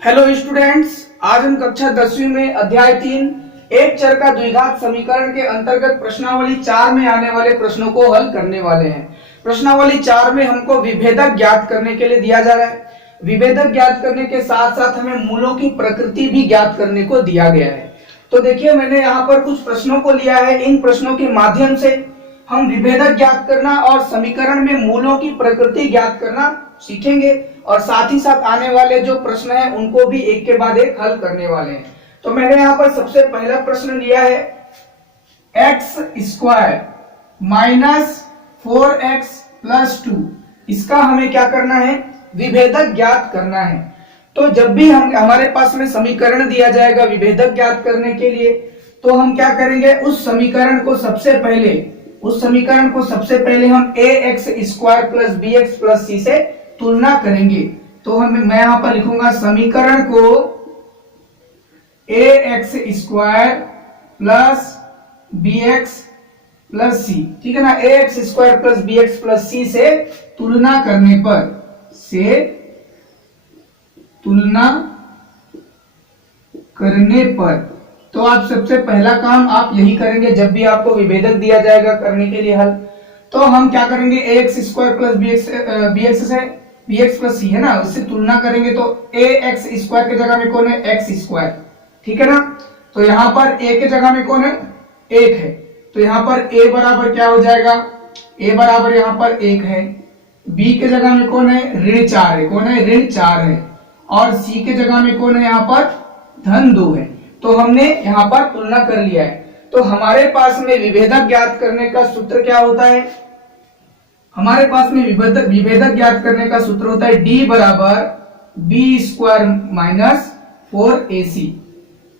Hello students, आज हम कक्षा 10वीं में अध्याय 3 एक चर का द्विघात समीकरण के अंतर्गत प्रश्नावली 4 में आने वाले प्रश्नों को हल करने वाले हैं। प्रश्नावली 4 में हमको विभेदक ज्ञात करने के लिए दिया जा रहा है। विभेदक ज्ञात करने के साथ साथ हमें मूलों की प्रकृति भी ज्ञात करने को दिया गया है। तो देखिए, मैंने यहाँ पर कुछ प्रश्नों को लिया है। इन प्रश्नों के माध्यम से हम विभेदक ज्ञात करना और समीकरण में मूलों की प्रकृति ज्ञात करना सीखेंगे और साथ ही साथ आने वाले जो प्रश्न हैं उनको भी एक के बाद एक हल करने वाले हैं। तो मैंने यहाँ पर सबसे पहला प्रश्न लिया है x square minus 4x plus 2। इसका हमें क्या करना है? विभेदक ज्ञात करना है। तो जब भी हमारे पास में समीकरण दिया जाएगा विभेदक ज्ञात करने के लिए, तो हम क्या करेंगे? उस समीकरण को सबसे पहले हम ax square plus bx plus c से तुलना करेंगे। तो मैं यहां पर लिखूंगा समीकरण को ax square plus bx plus c, ठीक है ना। ax square plus bx plus c से तुलना करने पर तो आप सबसे पहला काम आप यही करेंगे जब भी आपको विभेदक दिया जाएगा करने के लिए हल। तो हम क्या करेंगे? ax स्क्वायर प्लस bx से bx प्लस c है ना, उससे तुलना करेंगे तो ax स्क्वायर के जगह में कौन है? x स्क्वायर, ठीक है ना। तो यहाँ पर a के जगह में कौन है? 1 है। तो यहाँ पर a बराबर क्या हो जाएगा? a बराबर यहाँ पर 1 है। b के जगह में कौन है? ऋण 4 है। कौन है? ऋण 4 है। और c के जगह में कौन है? यहाँ पर धन 2 है। तो हमने यहाँ पर तुलना कर लिया है। तो हमारे पास में विभेदक ज्ञात करने का सूत्र क्या होता है? हमारे पास में विभेदक ज्ञात करने का सूत्र होता है d बराबर b स्क्वायर माइनस 4ac।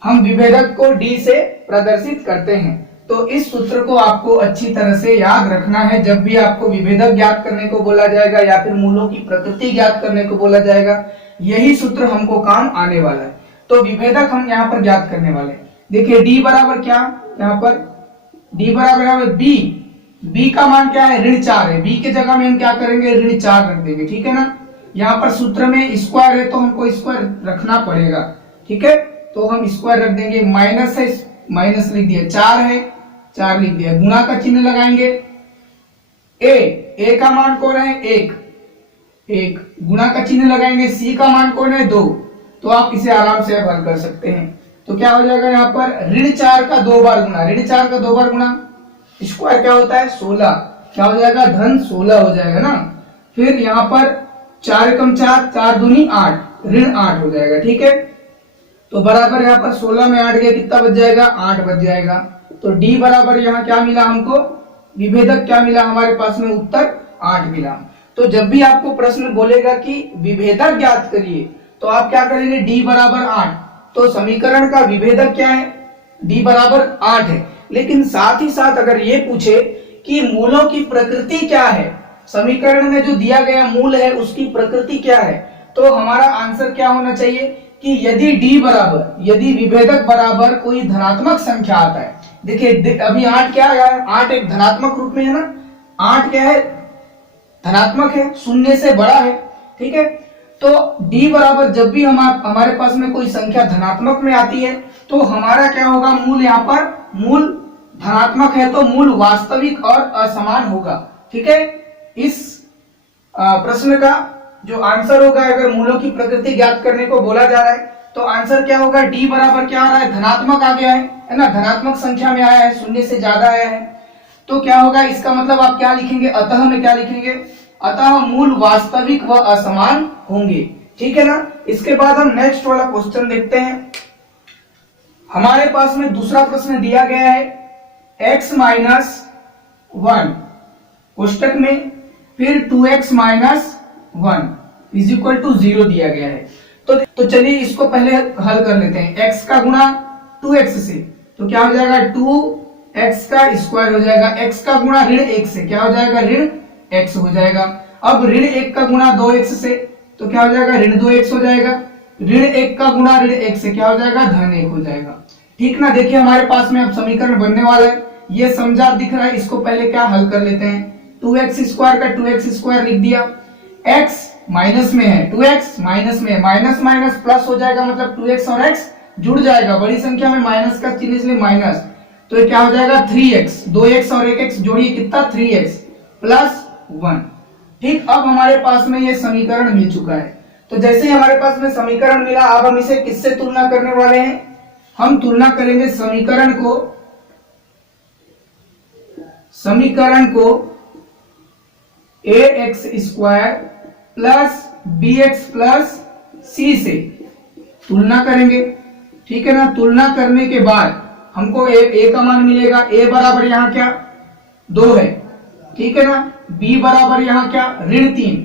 हम विभेदक को d से प्रदर्शित करते हैं। तो इस सूत्र को आपको अच्छी तरह से याद रखना है। जब भी आपको विभेदक ज्ञात करने को बोला जाएगा या फिर मूलों की प्रकृति ज्ञात करने को बोला जाएगा, यही सूत्र हमको काम आने वाला है। तो विभेदक हम यहाँ पर ज्ञात करने वाले हैं। देखिए d बराबर क्या? यहाँ पर d बराबर b का मान क्या है? ऋण 4 है। b के जगह में हम क्या करेंगे? ऋण 4 रख देंगे, ठीक है ना। यहाँ पर सूत्र में स्क्वायर है तो हमको स्क्वायर रखना पड़ेगा, ठीक है। तो हम स्क्वायर रख देंगे। माइनस है, माइनस लिख दिया। 4 है, 4 लिख दिया। गुणा का चिन्ह लगाएंगे। a का मान कौन है? 1। गुणा का चिन्ह लगाएंगे। c का मान कौन है? 2। तो आप इसे आराम से हल कर सकते हैं। तो क्या हो जाएगा? यहाँ पर ऋण 4 का 2 बार गुणा, ऋण 4 का 2 बार गुणा, स्क्वायर क्या होता है? 16। क्या हो जाएगा? धन 16 हो जाएगा ना। फिर यहाँ पर 4 एकम 4, 4 दूनी 8, ऋण 8 हो जाएगा, ठीक है। तो बराबर यहाँ पर 16 में 8 गया, कितना बच जाएगा? 8 बच जाएगा। तो d बराबर यहाँ क्या मिला हमको? विभेदक क्या मिला हमारे पास में? उत्तर 8 मिला। तो जब भी आपको प्रश्न बोलेगा कि विभेदक ज्ञात करिए, तो आप क्या करेंगे? d बराबर 8। तो समीकरण का विभेदक क्या है? d बराबर 8 है। लेकिन साथ ही साथ अगर ये पूछे कि मूलों की प्रकृति क्या है, समीकरण में जो दिया गया मूल है उसकी प्रकृति क्या है, तो हमारा आंसर क्या होना चाहिए कि यदि विभेदक बराबर कोई धनात्मक संख्या आता है। देखिए अभी 8 क्या है? 8 एक धनात्मक रूप में है ना। 8 क्या है? धनात्मक है, शून्य से बड़ा है, ठीक है। तो d बराबर जब भी हमारे पास में कोई संख्या धनात्मक में आती है तो हमारा क्या होगा? मूल यहाँ पर मूल धनात्मक है तो मूल वास्तविक और असमान होगा, ठीक है। इस प्रश्न का जो आंसर होगा, अगर मूलों की प्रकृति ज्ञात करने को बोला जा रहा है तो आंसर क्या होगा? d बराबर क्या आ रहा है? धनात्मक आ गया है ना, धनात्मक संख्या में आया है, शून्य से ज्यादा आया है। तो क्या होगा? इसका मतलब आप क्या लिखेंगे? अतः में क्या लिखेंगे? अतः मूल वास्तविक व असमान होंगे, ठीक है ना। इसके बाद हम नेक्स्ट वाला क्वेश्चन देखते हैं। हमारे पास में दूसरा प्रश्न दिया गया है x माइनस 1 कोष्टक में, फिर 2x minus 1 is equal to 0 दिया गया है। तो चलिए इसको पहले हल कर लेते हैं। x का गुणा 2x से, तो क्या हो जाएगा? 2x का स्क्वायर हो जाएगा। x का गुणा ऋण 1 से क्या हो जाएगा? ऋण x हो जाएगा। अब ऋण 1 का गुणा 2x से, तो क्या हो जाएगा? ऋण 2x हो जाएगा। ऋण 1 का गुणा ऋण 1 से क्या हो जाएगा? धन 1 हो जाएगा, ठीक ना। देखिए हमारे पास में अब समीकरण बनने वाला है। ये समझा दिख रहा है, इसको पहले क्या हल कर लेते हैं। 2x स्क्वायर का 2x स्क्वायर लिख दिया। x माइनस में है, 2x माइनस में है, माइनस माइनस प्लस हो जाएगा, मतलब 2x और x जुड़ जाएगा, बड़ी संख्या में माइनस का चिन्ह इसलिए माइनस, तो ये क्या हो जाएगा 3x, 2x और 1x जोड़िए कितना 3x प्लस 1। ठीक, अब हमारे पास में ये समीकरण मिल चुका है। तो जैसे ही हमारे पास में समीकरण मिला, अब हम इसे किससे तुलना करने वाले हैं? हम तुलना करेंगे समीकरण को ax square plus bx plus c से तुलना करेंगे। ठीक है ना, तुलना करने के बाद हमको a का मान मिलेगा, a बराबर यहाँ क्या 2 है, ठीक है ना, b बराबर यहाँ क्या ऋण 3,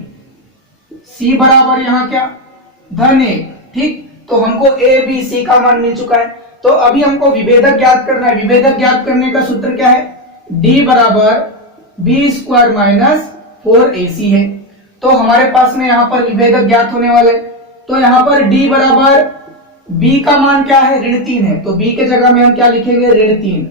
c बराबर यहाँ क्या धन 1। ठीक, तो हमको a b c का मान मिल चुका है। तो अभी हमको विभेदक ज्ञात करना है। विभेदक ज्ञात करने का सूत्र क्या है? d बराबर b स्क्वायर माइनस 4ac है। तो हमारे पास में यहाँ पर विभेदक ज्ञात होने वाला है। तो यहाँ पर d बराबर b का मान क्या है ऋण 3 है, तो b के जगह में हम क्या लिखेंगे ऋण 3।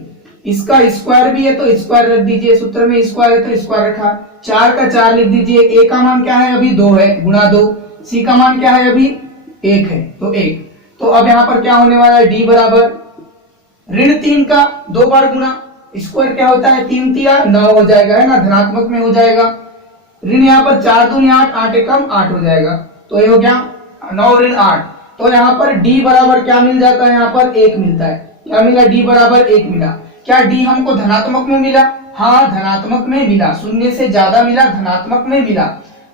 इसका स्क्वायर भी है तो स्क्वायर रख दीजिए, सूत्र में स्क्वायर है तो स्क्वायर रखा, 4 का 4 लिख दीजिए। a का मान क्या है अभी 2 है गुणा 2, c का मान क्या है अभी 1 है तो 1। तो अब यहाँ पर क्या होने वाला है d बराबर ऋण 3 का 2 बार गुणा, स्क्वायर क्या होता है 3 तिया 9 हो जाएगा, है ना, धनात्मक में हो जाएगा। ऋण यहाँ पर 4 दूनी 8, 8 एकम 8 हो जाएगा, तो ये हो गया 9 ऋण 8। तो यहाँ पर d बराबर क्या मिल जाता है, यहाँ पर 1 मिलता है। क्या मिला? d बराबर 1 मिला। क्या d हमको धनात्मक में मिला? हाँ, धनात्मक में मिला, शून्य से ज्यादा मिला, धनात्मक में मिला।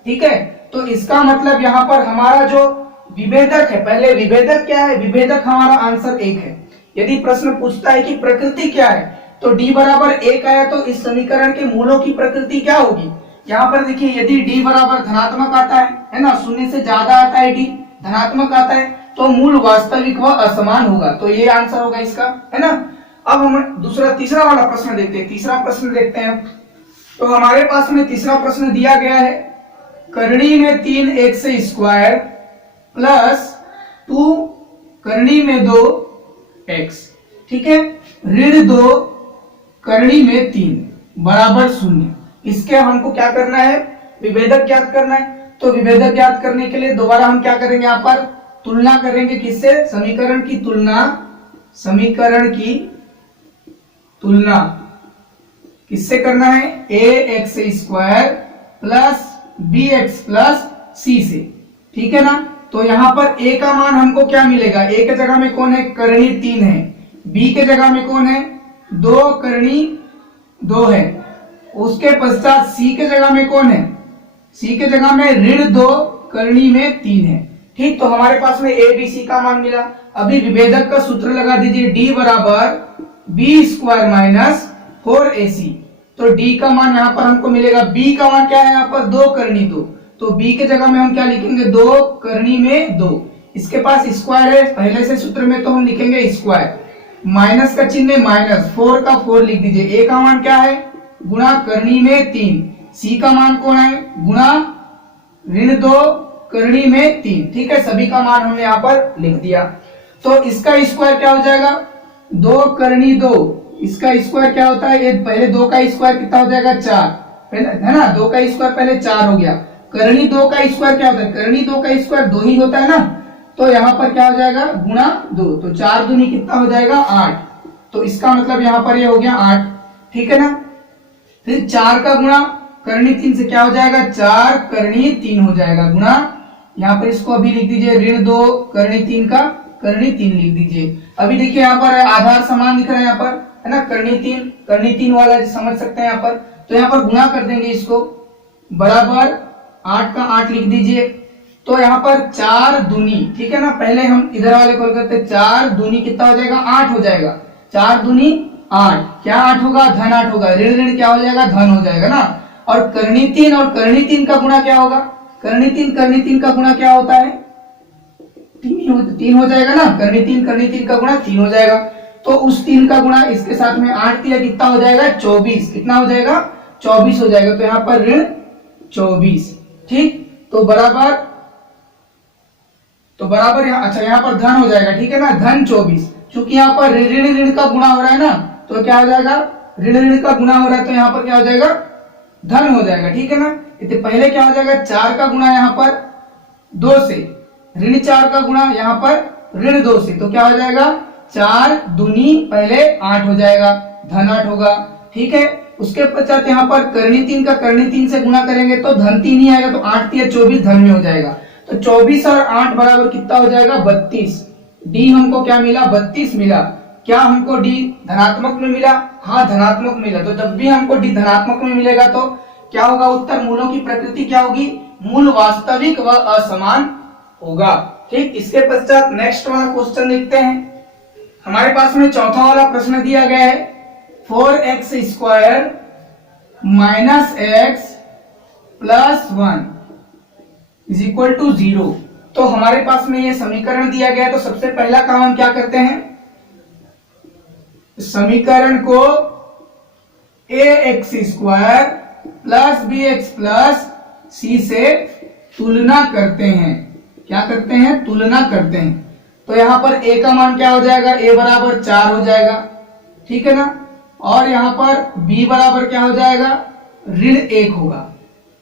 ठीक है, तो इसका मतलब यहाँ पर हमारा जो विभेदक है, पहले विभेदक क्या है? विभेदक हमारा आंसर 1 है। यदि प्रश्न पूछता है कि प्रकृति क्या है, तो d बराबर 1 आया तो इस समीकरण के मूलों की प्रकृति क्या होगी? यहाँ पर देखिए, यदि d बराबर धनात्मक आता है ना, शून्य से ज्यादा आता है, d धनात्मक आता है, तो मूल वास्तविक व असमान होगा, तो ये आंसर होगा इसका, है ना। अब हम तीसरा वाला प्रश्न देखते हैं। तीसरा प्रश्न देखते हैं। तो हमारे पास में तीसरा प्रश्न दिया गया है, करणी में 3x स्क्वायर प्लस 2 करणी में 2x, ठीक है, ऋण 2 करणी में 3 बराबर 0। इसके हमको क्या करना है? विभेदक ज्ञात करना है। तो विभेदक ज्ञात करने के लिए दोबारा हम क्या करेंगे, यहाँ पर तुलना करेंगे। किससे? समीकरण की तुलना किससे करना है? ax square plus bx plus c से, ठीक है ना। तो यहाँ पर a का मान हमको क्या मिलेगा? a के जगह में कौन है? करणी 3 है। b के जगह में कौन है? 2 करणी 2 है। उसके पश्चात c के जगह में कौन है? c के जगह में ऋण 2 करणी में 3 है। ठीक, तो हमारे पास में a b c का मान मिला। अभी विभेदक का सूत्र लगा दीजिए, d बराबर b स्क्वायर माइनस 4ac। तो d का मान यहाँ पर हमको मिलेगा, b का मान क्या है यहाँ पर 2 करणी 2, तो b के जगह में हम क्या लिखेंगे 2 करणी में 2। इसके पास स्क्वायर है पहले से सूत्र में, तो हम लिखेंगे स्क्वायर, माइनस का चिन्ह माइनस, 4 का 4 लिख दीजिए। a का मान क्या है? गुणा करणी में 3, c का मान कौन है? गुणा ऋण 2 करणी में 3। ठीक है, सभी का मान हमने यहाँ पर लिख दिया। तो इसका स्क्वायर क्या हो जाएगा? 2 करणी 2, इसका स्क्वायर क्या होता है? ये पहले 2 का स्क्वायर कितना हो जाएगा? 4, है ना, 2 का स्क्वायर पहले 4 हो गया। करणी 2 का स्क्वायर क्या होता है? करणी 2 का स्क्वायर 2 ही होता है ना, तो यहाँ पर क्या हो जाएगा? गुणा 2, तो 4 दूनी कितना हो जाएगा? 8। तो इसका मतलब यहाँ पर ये हो गया 8, ठीक है ना। फिर 4 का गुणा करणी 3 से क्या हो जाएगा? 4 करणी 3 हो जाएगा, गुणा यहाँ पर इसको अभी लिख दीजिए ऋण 2 करणी 3 का करणी 3 लिख दीजिए। अभी देखिए यहाँ पर आधार समान दिख रहा है यहाँ पर, है ना, करणी 3 वाला समझ सकते हैं यहाँ पर। तो यहाँ पर गुणा कर देंगे इसको, बराबर 8 का 8 लिख दीजिए। तो यहाँ पर 4 दूनी, ठीक है ना, पहले हम इधर वाले को करते हैं, 4 दूनी कितना हो जाएगा? 8 हो जाएगा। 4 दूनी 8, क्या 8 होगा? धन 8 होगा। ऋण ऋण क्या हो जाएगा? धन हो जाएगा ना। और करणी 3 और करणी 3 का गुणा क्या होगा? करणी 3 का गुणा क्या होता है? 3 हो जाएगा ना। करणी 3 का गुणा 3 हो जाएगा। तो उस 3 का गुणा इसके साथ में 8 दिया, कितना हो जाएगा? 24। कितना हो जाएगा? 24 हो जाएगा। तो यहाँ पर ऋण 24, ठीक, तो बराबर अच्छा यहाँ पर धन हो जाएगा, ठीक है ना, धन 24। चूंकि यहाँ पर ऋण ऋण का गुणा हो रहा है ना, तो क्या हो जाएगा? ऋण ऋण का गुणा हो रहा है, तो यहाँ पर क्या हो जाएगा? धन हो जाएगा, ठीक है ना। तो पहले क्या हो जाएगा? 4 का गुणा यहाँ पर 2 से, ऋण 4 का गुणा यहाँ पर ऋण 2 से, तो क्या हो जाएगा 4 दूनी पहले 8 हो जाएगा, धन 8 होगा। ठीक है, उसके पश्चात यहाँ पर करनी 3 का करनी 3 से गुणा करेंगे तो धन 3 ही आएगा, तो 8 3 24 धन में हो जाएगा। तो 24 और 8 बराबर कितना हो जाएगा 32। डी हमको क्या मिला 32 मिला। क्या हमको डी धनात्मक में मिला? हाँ धनात्मक मिला। तो जब भी हमको डी धनात्मक में मिलेगा तो क्या होगा उत्तर? मूलों की प्रकृति क्या होगी? मूल वास्तविक व असमान होगा। ठीक, इसके पश्चात नेक्स्ट वाला क्वेश्चन देखते हैं। हमारे पास में चौथा वाला प्रश्न दिया गया है 4x square minus x plus 1 is equal to 0। तो हमारे पास में ये समीकरण दिया गया है, तो सबसे पहला काम हम क्या करते हैं, समीकरण को ax square plus bx plus c से तुलना करते हैं। क्या करते हैं? तुलना करते हैं। तो यहां पर a का मान क्या हो जाएगा? a बराबर 4 हो जाएगा, ठीक है ना। और यहां पर b बराबर क्या हो जाएगा? ऋण 1 होगा।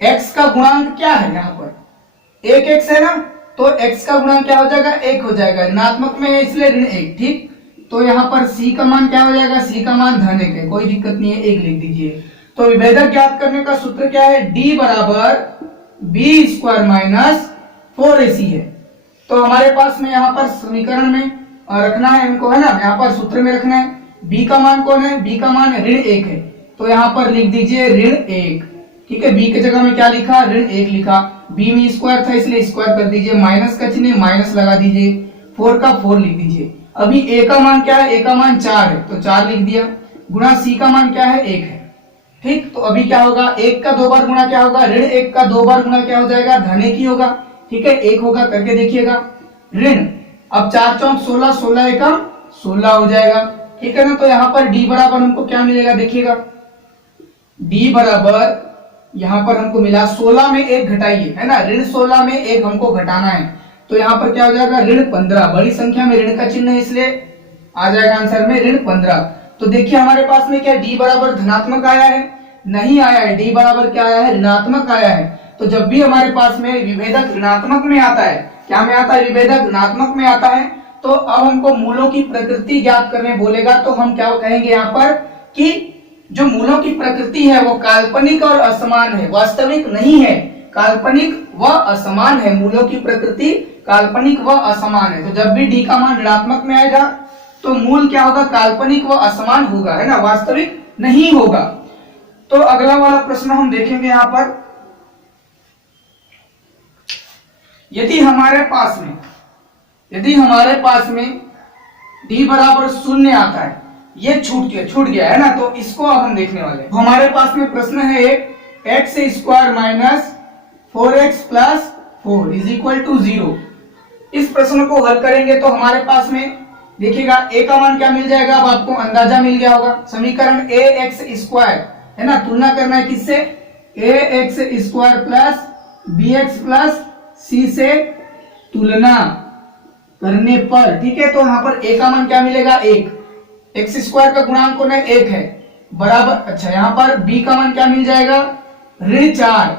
x का गुणांक क्या है? यहाँ पर 1x है ना, तो x का गुणांक क्या हो जाएगा? 1 हो जाएगा, ऋणात्मक में है इसलिए ऋण 1। ठीक, तो यहाँ पर c का मान क्या हो जाएगा? c का मान धन 1 है, कोई दिक्कत नहीं है, 1 लिख दीजिए। तो विभेदक ज्ञात करने का सूत्र क्या है? d बराबर b स्क्वायर माइनस 4ac है। तो हमारे पास में यहाँ पर समीकरण में रखना है हमको, है ना, यहाँ पर सूत्र में रखना है। b का मान कौन है? b का मान ऋण 1 है, तो यहाँ पर लिख दीजिए ऋण 1। ठीक है, b की जगह में क्या लिखा? ऋण 1 लिखा। b में स्क्वायर था इसलिए स्क्वायर कर दीजिए, माइनस का चिन्ह माइनस लगा दीजिए, 4 का 4 लिख दीजिए। अभी a का मान क्या है? a का मान 4 है, तो 4 लिख दिया, गुणा c का मान क्या है? 1 है। ठीक, तो अभी क्या होगा? 1 का 2 बार गुणा क्या होगा? ऋण 1 का 2 बार गुणा क्या हो जाएगा? धन 1 ही होगा। ठीक है, 1 होगा, करके देखिएगा। ऋण, अब 4 चौक 16, 16 एकम 16 हो जाएगा। ठीक है ना, तो यहाँ पर d बराबर हमको क्या मिलेगा? देखिएगा, d बराबर यहाँ पर हमको मिला 16 में 1 घटाइए, है ना, ऋण 16 में 1 हमको घटाना है, तो यहाँ पर क्या हो जाएगा? ऋण 15। बड़ी संख्या में ऋण का चिन्ह है इसलिए आ जाएगा आंसर में ऋण 15। तो देखिए हमारे पास में क्या d बराबर धनात्मक आया है? नहीं आया है, d बराबर क्या आया है? ऋणात्मक आया है। तो जब भी हमारे पास में विभेदक ऋणात्मक में आता है, क्या में आता है? विभेदक ऋणात्मक में आता है। तो अब हमको मूलों की प्रकृति ज्ञात करने बोलेगा, तो हम क्या कहेंगे यहाँ पर कि जो मूलों की प्रकृति है वो काल्पनिक और असमान है, वास्तविक नहीं है, काल्पनिक व असमान है। मूलों की प्रकृति काल्पनिक व असमान है। तो जब भी d का मान ऋणात्मक में आएगा तो मूल क्या होगा? काल्पनिक व असमान होगा, है ना, वास्तविक नहीं होगा। तो अगला वाला प्रश्न हम देखेंगे यहाँ पर, यदि हमारे पास में d बराबर 0 आता है, ये छूट गया है ना, तो इसको अब हम देखने वाले हैं। हमारे पास में प्रश्न है एक x square minus 4x plus 4 is equal to 0। इस प्रश्न को हल करेंगे तो हमारे पास में देखिएगा a का मान क्या मिल जाएगा? अब आपको अंदाजा मिल गया होगा। समीकरण ax स्क्वायर, है ना, तुलना करना है किससे? ax square plus bx plus c से तुलना करने पर, ठीक है, तो यहाँ पर a का मान क्या मिलेगा? 1। एक्स स्क्वायर का गुणांक कौन है? 1 है, बराबर। अच्छा, यहाँ पर b का मान क्या मिल जाएगा? ऋण 4।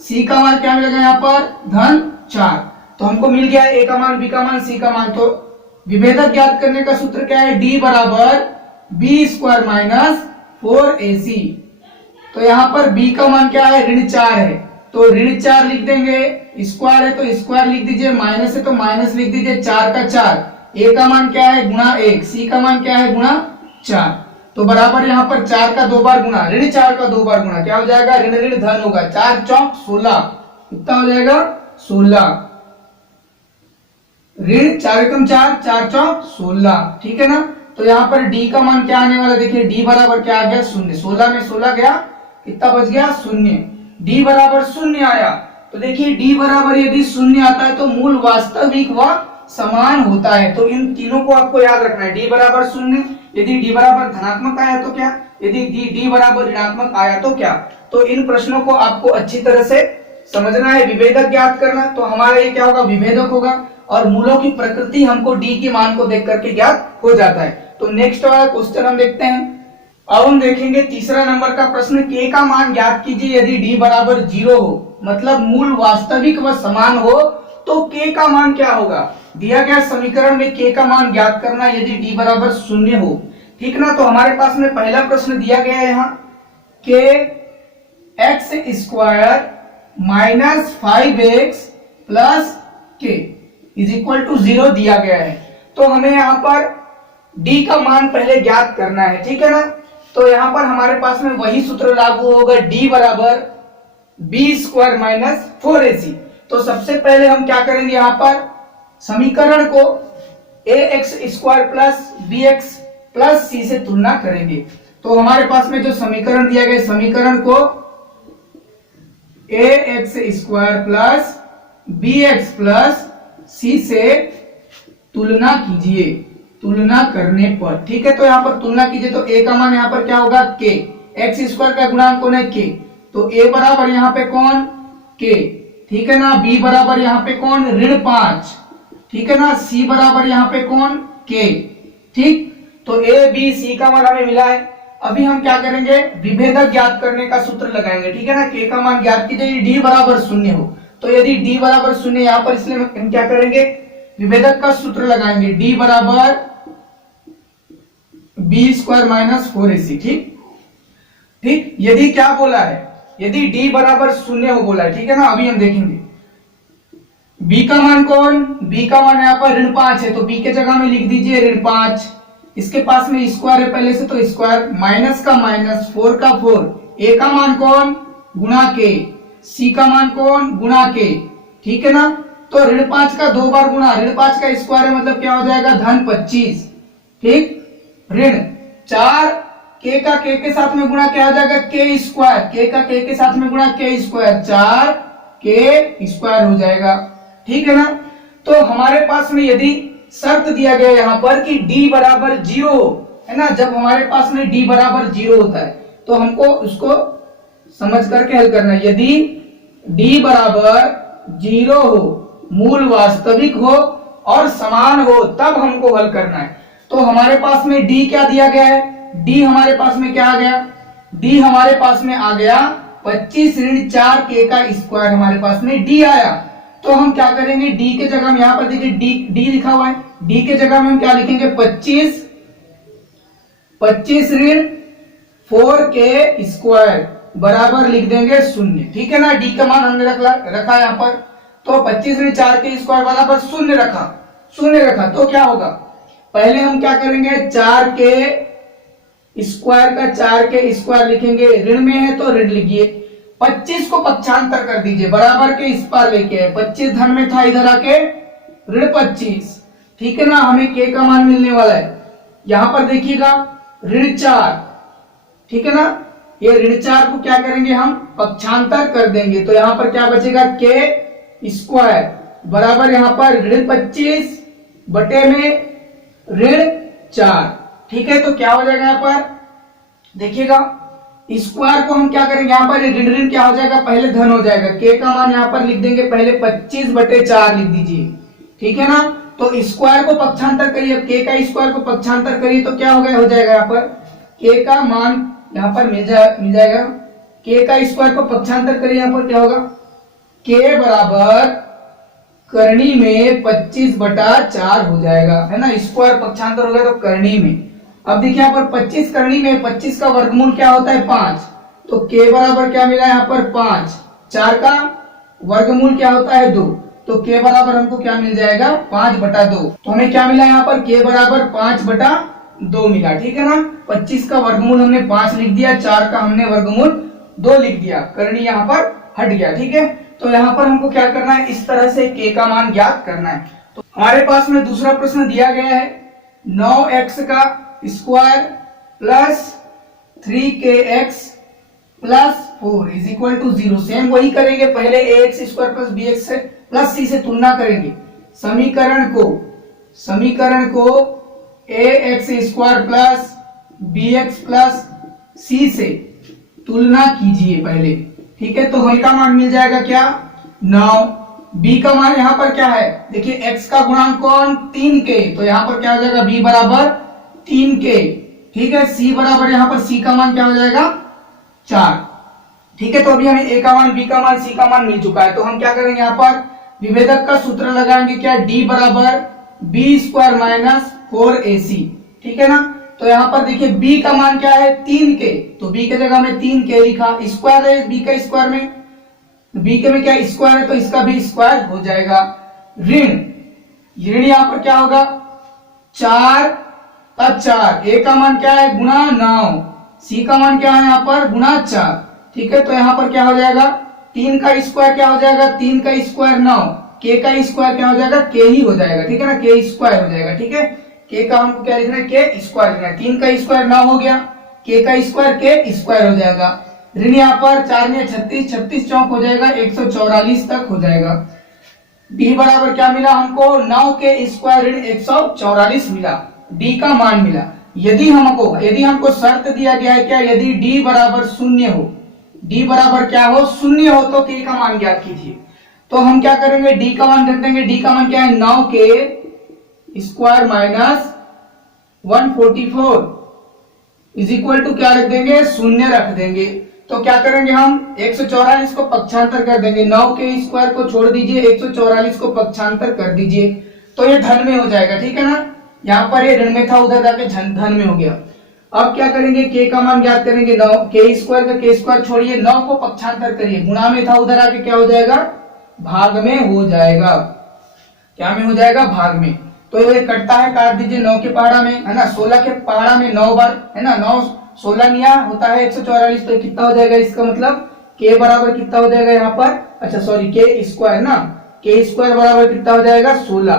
c का मान क्या मिलेगा? यहाँ पर धन 4। तो हमको मिल गया a का मान, b का मान, c का मान। तो विभेदक ज्ञात करने का सूत्र क्या है? d बराबर b स्क्वायर माइनस 4ac। तो यहाँ पर b का मान क्या है? ऋण 4 है, तो ऋण 4 लिख देंगे, स्क्वायर है तो स्क्वायर लिख दीजिए, माइनस है तो माइनस लिख दीजिए, 4 का 4। a का मान क्या है? गुणा 1, c का मान क्या है? गुणा 4। तो बराबर यहाँ पर 4 का 2 बार गुणा, ऋण 4 का 2 बार गुणा क्या हो जाएगा? ऋण ऋण धन होगा, 4 चौक 16, कितना हो जाएगा? 16। ऋण 4 एकम 4, 4 चौक 16, ठीक है ना। तो यहाँ पर d का मान क्या आने वाला? देखिए d बराबर क्या आ गया? 0। 16 में 16 गया, कितना बच गया? 0। d बराबर 0 आया, तो देखिए d बराबर यदि 0 आता है तो मूल वास्तविक व समान होता है। तो इन तीनों को आपको याद रखना है। d बराबर 0, यदि d बराबर धनात्मक आया तो क्या, यदि d बराबर ऋणात्मक आया तो क्या। तो इन प्रश्नों को आपको अच्छी तरह से समझना है, विभेदक ज्ञात करना। तो हमारा ये क्या होगा? विभेदक होगा, और मूलों की प्रकृति हमको d के मान को देख करके ज्ञात हो जाता है। तो नेक्स्ट वाला क्वेश्चन हम देखते हैं। अब हम देखेंगे तीसरा नंबर का प्रश्न, k का मान ज्ञात कीजिए यदि d बराबर 0 हो, मतलब मूल वास्तविक व समान हो, तो k का मान क्या होगा, दिया गया समीकरण में k का मान ज्ञात करना यदि d बराबर 0 हो, ठीक ना। तो हमारे पास में पहला प्रश्न दिया गया है यहाँ k x square minus 5x plus k is equal to 0 दिया गया है। तो हमें यहाँ पर d का मान पहले ज्ञात करना है, ठीक है ना। तो यहाँ पर हमारे पास में वही सूत्र लागू होगा, d बराबर b स्क्वायर माइनस 4ac। तो सबसे पहले हम क्या करेंगे, यहाँ पर समीकरण को ax square plus bx plus c से तुलना करेंगे। तो हमारे पास में जो समीकरण दिया गया, समीकरण को ax square plus bx plus c से तुलना कीजिए, तुलना करने पर, ठीक है। तो यहाँ पर तुलना कीजिए तो a का मान यहाँ पर क्या होगा k, x स्क्वायर का गुणांक कौन है k, तो a बराबर यहाँ पे कौन k, ठीक है ना। b बराबर यहाँ पे कौन ऋण 5, ठीक है ना। c बराबर यहाँ पे कौन k, ठीक। तो a b c का मान हमें मिला है। अभी हम क्या करेंगे, विभेदक ज्ञात करने का सूत्र लगाएंगे, ठीक है ना। k का मान ज्ञात कीजिए d बराबर 0 हो, तो यदि d बराबर 0 यहाँ पर, इसलिए हम क्या करेंगे, विभेदक का सूत्र लगाएंगे, d बराबर b स्क्वायर माइनस 4ac, ठीक ठीक। यदि क्या बोला है, यदि d बराबर 0 हो बोला है, ठीक है ना। अभी हम देखेंगे b का मान कौन, b का मान यहाँ पर ऋण 5 है, तो b के जगह में लिख दीजिए ऋण 5। इसके पास में स्क्वायर है पहले से, तो स्क्वायर, माइनस का माइनस, 4 का 4, a का मान कौन गुणा k, c का मान कौन गुणा k, ठीक है ना। तो ऋण 5 का 2 बार गुणा, ऋण 5 का स्क्वायर है मतलब क्या हो जाएगा धन 25, ठीक। ऋण 4 k का k के साथ में गुणा क्या हो जाएगा k स्क्वायर, k का k के साथ में गुणा k स्क्वायर, 4 k स्क्वायर हो जाएगा, ठीक है ना। तो हमारे पास में यदि शर्त दिया गया यहाँ पर कि d बराबर 0 है ना, जब हमारे पास में d बराबर 0 होता है तो हमको उसको समझ करके हल करना है। यदि d बराबर 0 हो, मूल वास्तविक हो और समान हो, तब हमको हल करना है। तो हमारे पास में d क्या दिया गया है, d हमारे पास में क्या आ गया, d हमारे पास में आ गया 25 ऋण 4 k का स्क्वायर, हमारे पास में d आया। तो हम क्या करेंगे, d के जगह में यहाँ पर देखिए d लिखा हुआ है, d के जगह में हम क्या लिखेंगे 25 ऋण 4k स्क्वायर बराबर लिख देंगे 0, ठीक है ना। d का मान हमने रखा यहाँ पर, तो 25 ऋण 4k स्क्वायर बराबर 0 रखा। तो क्या होगा, पहले हम क्या करेंगे, 4k स्क्वायर का 4k स्क्वायर लिखेंगे, ऋण में है तो ऋण लिखिए, 25 को पक्षांतर कर दीजिए, बराबर के इस पार लेके आए, 25 धन में था, इधर आके ऋण 25, ठीक है ना। हमें k का मान मिलने वाला है, यहां पर देखिएगा ऋण 4, ठीक है ना। ये ऋण 4 को क्या करेंगे, हम पक्षांतर कर देंगे, तो यहां पर क्या बचेगा k स्क्वायर बराबर यहाँ पर ऋण 25 बटे में ऋण 4, ठीक है। तो क्या हो जाएगा यहाँ पर देखिएगा, स्क्वायर को हम क्या करेंगे, यहाँ पर ऋण ऋण क्या हो जाएगा, पहले धन हो जाएगा, k का मान यहाँ पर लिख देंगे पहले 25 बटे 4 लिख दीजिए, ठीक है ना। तो स्क्वायर को पक्षांतर करिए, k का स्क्वायर को पक्षांतर करिए तो क्या हो जाएगा यहाँ पर k का मान यहाँ पर मिल जाएगा, k का स्क्वायर को पक्षांतर करिए, यहाँ पर क्या होगा k बराबर करनी में 25 बटा 4 हो जाएगा, है ना। स्क्वायर पक्षांतर हो गया तो करनी में। अब देखिए यहाँ पर 25 करनी में, 25 का वर्गमूल क्या होता है 5, तो k बराबर क्या मिला यहाँ पर 5, 4 का वर्गमूल क्या होता है 2, तो k बराबर हमको क्या मिल जाएगा 5 बटा 2। तो हमें क्या मिला यहाँ पर k बराबर 5 बटा 2 मिला, ठीक है ना। 25 का वर्गमूल हमने 5 लिख दिया, 4 का हमने वर्गमूल 2 लिख दिया, करनी यहाँ पर हट गया, ठीक है। तो यहाँ पर हमको क्या करना है, इस तरह से k का मान ज्ञात करना है। तो हमारे पास में दूसरा प्रश्न दिया गया है 9x का square plus 3kx plus 4 is equal to 0। Same वही करेंगे, पहले ax स्क्वायर प्लस bx से प्लस c से तुलना करेंगे। समीकरण को ax square plus bx plus c से तुलना कीजिए पहले, ठीक है। तो हमें का मान मिल जाएगा क्या 9, b का मान यहाँ पर क्या है, देखिए x का गुणांक कौन 3k, तो यहाँ पर क्या हो जाएगा b बराबर 3k, ठीक है। c बराबर यहाँ पर c का मान क्या हो जाएगा 4, ठीक है। तो अभी हमें a का मान, b का मान, c का मान मिल चुका है, तो हम क्या करेंगे यहाँ पर विभेदक का सूत्र लगाएंगे क्या, d बराबर बी स्क्वायर माइनस 4ac, ठीक है ना। तो यहाँ पर देखिए b का मान क्या है 3k, तो b के जगह में 3k लिखा, स्क्वायर है b का स्क्वायर में, b के में क्या स्क्वायर है तो इसका भी स्क्वायर हो जाएगा। ऋण ऋण यहाँ पर क्या होगा 4 का 4, a का मान क्या है गुणा 9, c का मान क्या है यहाँ पर गुणा 4, ठीक है। तो यहाँ पर क्या हो जाएगा 3 का स्क्वायर क्या हो जाएगा 3 का स्क्वायर 9, k का स्क्वायर क्या हो जाएगा k ही हो जाएगा, ठीक है ना, k स्क्वायर हो जाएगा, ठीक है। k का हमको क्या लिखना है k स्क्वायर लिखना है, 3 का स्क्वायर 9 हो गया, k का स्क्वायर k स्क्वायर हो जाएगा। ऋण यहाँ पर 4 में 36, 36 चौक हो जाएगा 144 तक हो जाएगा। d बराबर क्या मिला हमको 9 के स्क्वायर ऋण 144 मिला, d का मान मिला। यदि हमको शर्त दिया गया है क्या, यदि d बराबर 0 हो, d बराबर क्या हो 0 हो तो k का मान ज्ञात कीजिए। तो हम क्या करेंगे d का मान रख देंगे, d का मान क्या है 9 के square minus 144 is equal to क्या रख देंगे 0 रख देंगे। तो क्या करेंगे हम 144 को पक्षांतर कर देंगे, 9 के स्क्वायर को छोड़ दीजिए 144 को पक्षांतर कर दीजिए तो ये धन में हो जाएगा, ठीक है ना। यहाँ पर ये ऋण में था उधर जाके धन में हो गया। अब क्या करेंगे k का मान ज्ञात करेंगे, 9 k स्क्वायर का k स्क्वायर छोड़िए 9 को पक्षांतर करिए, गुणा में था उधर आके क्या हो जाएगा भाग में हो जाएगा, क्या में हो जाएगा भाग में। तो ये कटता है काट दीजिए 9 के पहाड़ा में है ना, 16 के पहाड़ा में 9 बार है ना, 9 16 निया होता है 144, तो कितना हो जाएगा इसका मतलब k बराबर कितना हो जाएगा यहाँ पर, अच्छा सॉरी k स्क्वायर ना, k स्क्वायर बराबर कितना हो जाएगा 16,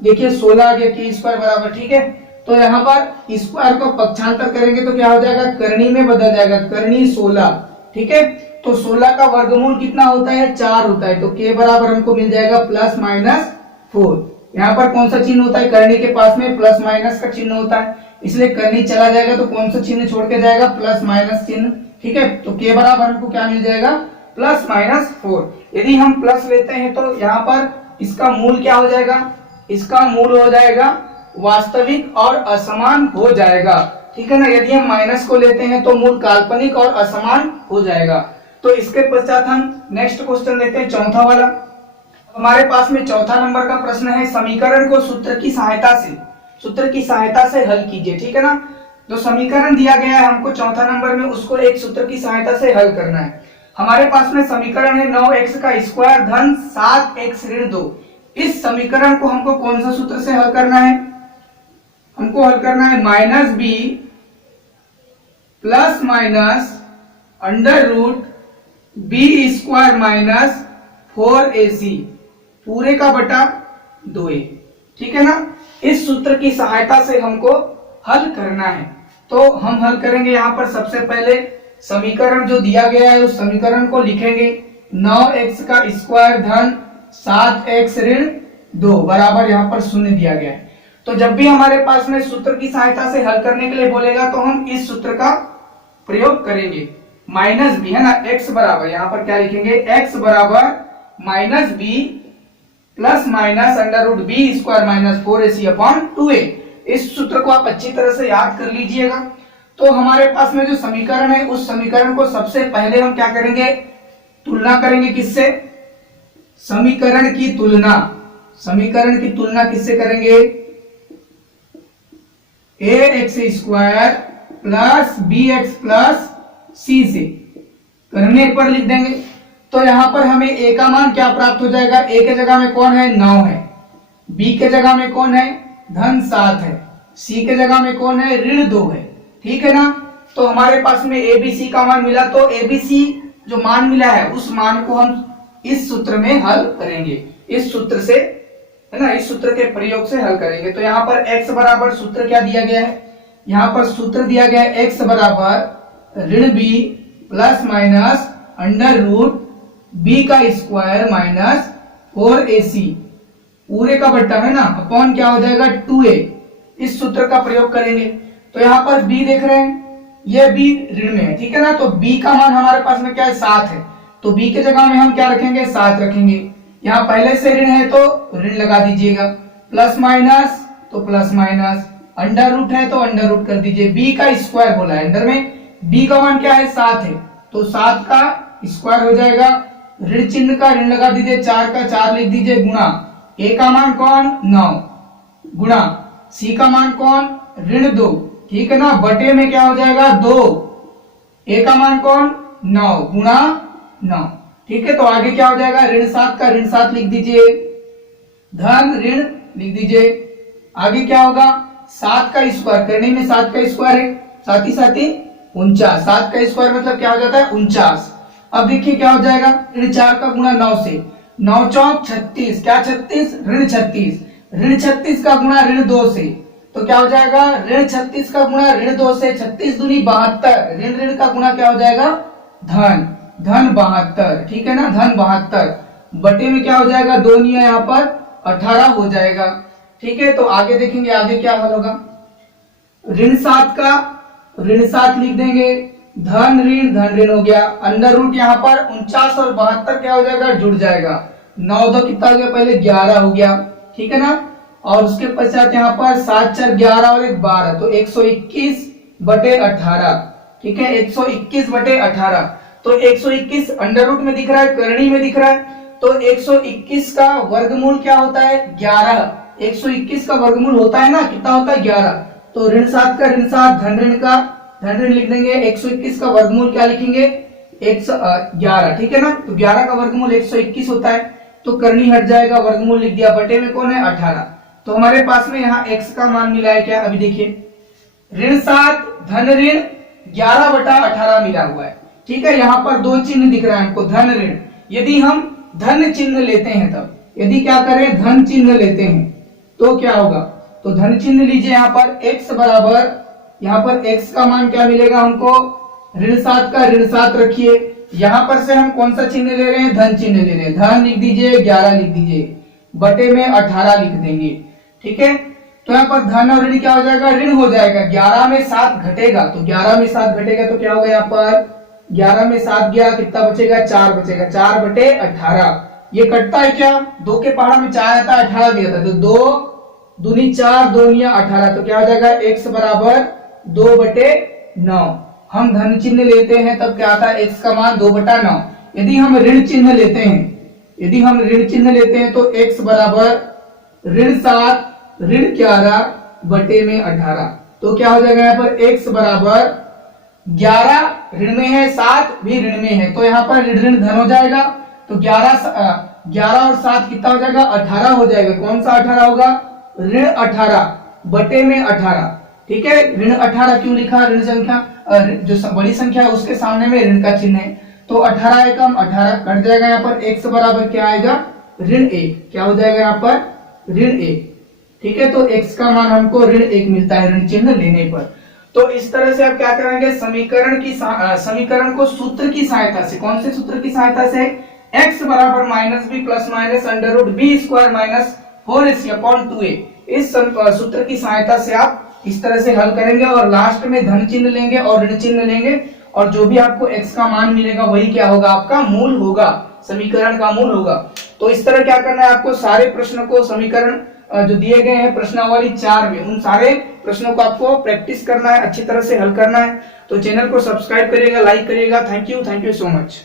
देखिए 16 आ गया k स्क्वायर बराबर, ठीक है। तो यहाँ पर स्क्वायर को पक्षांतर करेंगे तो क्या हो जाएगा करनी में बदल जाएगा, करनी 16, ठीक है। तो 16 का वर्गमूल कितना होता है 4 होता है, तो k बराबर हमको मिल जाएगा प्लस माइनस 4। यहाँ पर कौन सा चिन्ह होता है करनी के पास में प्लस माइनस का चिन्ह होता है, इसलिए करनी चला जाएगा तो कौन सा चिन्ह छोड़ के जाएगा प्लस माइनस चिन्ह, ठीक है। तो k बराबर हमको क्या मिल जाएगा प्लस माइनस 4। यदि हम प्लस लेते हैं तो यहाँ पर इसका मूल क्या हो जाएगा, इसका मूल हो जाएगा वास्तविक और असमान हो जाएगा, ठीक है ना। यदि हम माइनस को लेते हैं तो मूल काल्पनिक और असमान हो जाएगा। तो इसके पश्चात हम नेक्स्ट क्वेश्चन लेते हैं चौथा वाला। हमारे पास में चौथा नंबर का प्रश्न है, समीकरण को सूत्र की सहायता से हल कीजिए, ठीक है ना। जो समीकरण दिया गया है हमको चौथा नंबर में उसको एक सूत्र की सहायता से हल करना है। हमारे पास में समीकरण है 9x का स्क्वायर धन 7x ऋण 2। इस समीकरण को हमको कौन सा सूत्र से हल करना है, हमको हल करना है minus b plus minus under root b square minus 4ac पूरे का बटा 2a, ठीक है ना। इस सूत्र की सहायता से हमको हल करना है। तो हम हल करेंगे, यहाँ पर सबसे पहले समीकरण जो दिया गया है उस समीकरण को लिखेंगे 9x का स्क्वायर धन 7x ऋण 2 बराबर यहाँ पर 0 दिया गया है। तो जब भी हमारे पास में सूत्र की सहायता से हल करने के लिए बोलेगा तो हम इस सूत्र का प्रयोग करेंगे, माइनस बी है ना, x बराबर यहाँ पर क्या लिखेंगे x बराबर minus b plus minus under root b square minus 4ac upon 2a। इस सूत्र को आप अच्छी तरह से याद कर लीजिएगा। तो हमारे पास में जो समीकरण है उस समीकरण को सबसे पहले हम क्या करेंगे तुलना करेंगे, किससे, समीकरण की तुलना किससे करेंगे, ax square plus bx plus c से करने पर लिख देंगे। तो यहाँ पर हमें a का मान क्या प्राप्त हो जाएगा, a के जगह में कौन है 9 है, b के जगह में कौन है धन 7 है, c के जगह में कौन है ऋण 2 है, ठीक है ना। तो हमारे पास में abc का मान मिला, तो abc जो मान मिला है उस मान को हम इस सूत्र में हल करेंगे, इस सूत्र से है ना, इस सूत्र के प्रयोग से हल करेंगे। तो यहाँ पर x बराबर सूत्र क्या दिया गया है, यहाँ पर सूत्र दिया गया है x बराबर ऋण b plus minus under root b का स्क्वायर माइनस 4ac पूरे का बट्टा है ना अपॉन क्या हो जाएगा 2a। इस सूत्र का प्रयोग करेंगे। तो यहाँ पर b देख रहे हैं, ये b ऋण में है, ठीक है ना। तो b का मान हमारे पास में क्या है 7 है, तो b के जगह में हम क्या रखेंगे 7 रखेंगे। यहाँ पहले से ऋण है तो ऋण लगा दीजिएगा, प्लस माइनस तो प्लस माइनस, अंडर रूट है तो अंडर रूट कर दीजिए। b का स्क्वायर बोला है अंदर में, b का मान क्या है 7 है, तो 7 का स्क्वायर हो जाएगा ऋण चिन्ह का ऋण लगा दीजिए, 4 का 4 लिख दीजिए, गुणा ए का मान कौन 9, गुणा सी का मान कौन ऋण 2, ठीक है ना, बटे में क्या हो जाएगा 2, ए का मान कौन 9 गुणा 9, ठीक है। तो आगे क्या हो जाएगा, ऋण 7 का ऋण 7 लिख दीजिए, धन ऋण लिख दीजिए, आगे क्या होगा 7 का स्क्वायर, करने में 7 का स्क्वायर है, साथ ही 49, 7 का स्क्वायर मतलब क्या हो जाता है 49। अब देखिए क्या हो जाएगा, ऋण 4 का गुणा 9 से, 9 चौक 36, क्या 36 ऋण 36, ऋण 36 का गुणा ऋण 2 से, तो क्या हो जाएगा ऋण 36 का गुणा ऋण 2 से, 36 दूनी 72, ऋण ऋण का गुणा क्या हो जाएगा धन, धन 72, ठीक है ना, धन 72, बटे में क्या हो जाएगा 2 निया यहाँ पर 18 हो जाएगा, ठीक है। तो आगे देखेंगे आगे क्या हल होगा, ऋण 7 का ऋण 7 लिख देंगे, धन ऋण हो गया, अंडर रूट यहाँ पर 49 और 72 क्या हो जाएगा जुड़ जाएगा, 9 2 कितना हो गया पहले 11 हो गया, ठीक है ना, और उसके पश्चात यहाँ पर 7 4 11 और 1 12, तो 121 बटे 18, ठीक है, 121 बटे 18, तो 121 अंडर रूट में दिख रहा है, करनी में दिख रहा है, तो 121 का वर्गमूल क्या होता है 11, 121 का वर्गमूल होता है ना, कितना होता है 11, तो ऋण 7 का ऋण 7, धन ऋण का धन ऋण लिख देंगे, 121 का वर्गमूल क्या लिखेंगे 111, ठीक है ना, तो 11 का वर्गमूल 121 होता है, तो करनी हट जाएगा, वर्गमूल लिख दिया, बटे में कौन है 18, तो हमारे पास में यहाँ x का मान मिला है क्या, अभी देखिए ऋण 7 धन ऋण 11 बटा 18 मिला हुआ है, ठीक है, यहाँ पर 2 चिन्ह दिख रहा है हमको धन ऋण, यदि हम धन चिन्ह लेते हैं, तब यदि क्या करें धन चिन्ह लेते हैं तो क्या होगा, तो धन चिन्ह लीजिए, यहाँ पर x बराबर, यहाँ पर x का मान क्या मिलेगा हमको, ऋण 7 का ऋण 7 रखिए, यहाँ पर से हम कौन सा चिन्ह ले रहे हैं धन चिन्ह ले रहे हैं, धन लिख दीजिए 11 लिख दीजिए, बटे में 18 लिख देंगे, ठीक है। तो यहाँ पर धन और ऋण क्या हो जाएगा ऋण हो जाएगा, 11 में 7 घटेगा, तो 11 में 7 घटेगा तो क्या होगा, यहाँ पर 11 में 7 गया, कितना बचेगा 4 बचेगा, 4 बटे 18, ये कटता है क्या, 2 के पहाड़ा में 4 आता है 18 दिया था, तो 2 दूनी 4 2 निया 18, तो क्या हो जाएगा x बराबर 2 बटे 9, हम धन चिन्ह लेते हैं तब क्या आता है x का मान 2 बटा 9, यदि हम ऋण चिन्ह लेते हैं, यदि हम ऋण चिन्ह लेते हैं तो x बराबर ऋण 7 ऋण 11 बटे में 18, तो क्या हो जाएगा यहाँ पर x बराबर 11 ऋण में है 7 भी ऋण में है, तो यहाँ पर ऋण ऋण धन हो जाएगा, तो 11 और 7 कितना हो जाएगा 18 हो जाएगा, कौन सा 18 होगा ऋण 18 बटे में 18, ठीक है, ऋण 18 क्यों लिखा, ऋण संख्या जो बड़ी संख्या है उसके सामने में ऋण का चिन्ह है, तो 18 एकम 18 कट जाएगा, यहाँ पर x बराबर क्या आएगा ऋण 1, क्या हो जाएगा यहाँ पर ऋण 1, ठीक है, तो x का मान हमको ऋण 1 मिलता है ऋण चिन्ह लेने पर। तो इस तरह से आप क्या करेंगे, समीकरण को सूत्र की सहायता से, कौन से सूत्र की सहायता से, x बराबर minus b plus minus under root b square minus 4ac upon 2a, इस सूत्र की सहायता से आप इस तरह से हल करेंगे और लास्ट में धन चिन्ह लेंगे और ऋण चिन्ह लेंगे, और जो भी आपको x का मान मिलेगा वही क्या होगा आपका मूल होगा, समीकरण का मूल होगा। तो इस तरह क्या करना है आपको, सारे प्रश्नों को समीकरण जो दिए गए हैं प्रश्नावली 4 में, उन सारे प्रश्नों को आपको प्रैक्टिस करना है, अच्छी तरह से हल करना है। तो चैनल को सब्सक्राइब करिएगा, लाइक करिएगा। Thank you so much.